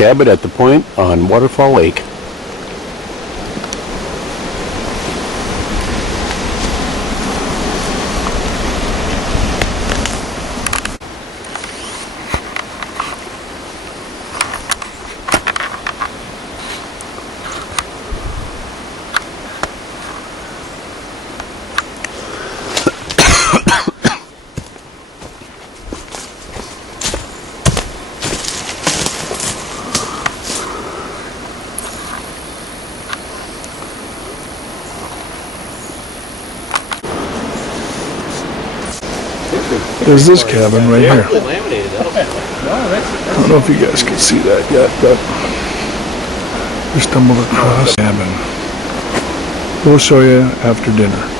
cabin at the point on Waterfall Lake. There's this cabin right here. I don't know if you guys can see that yet, but we stumbled across a cabin. We'll show you after dinner.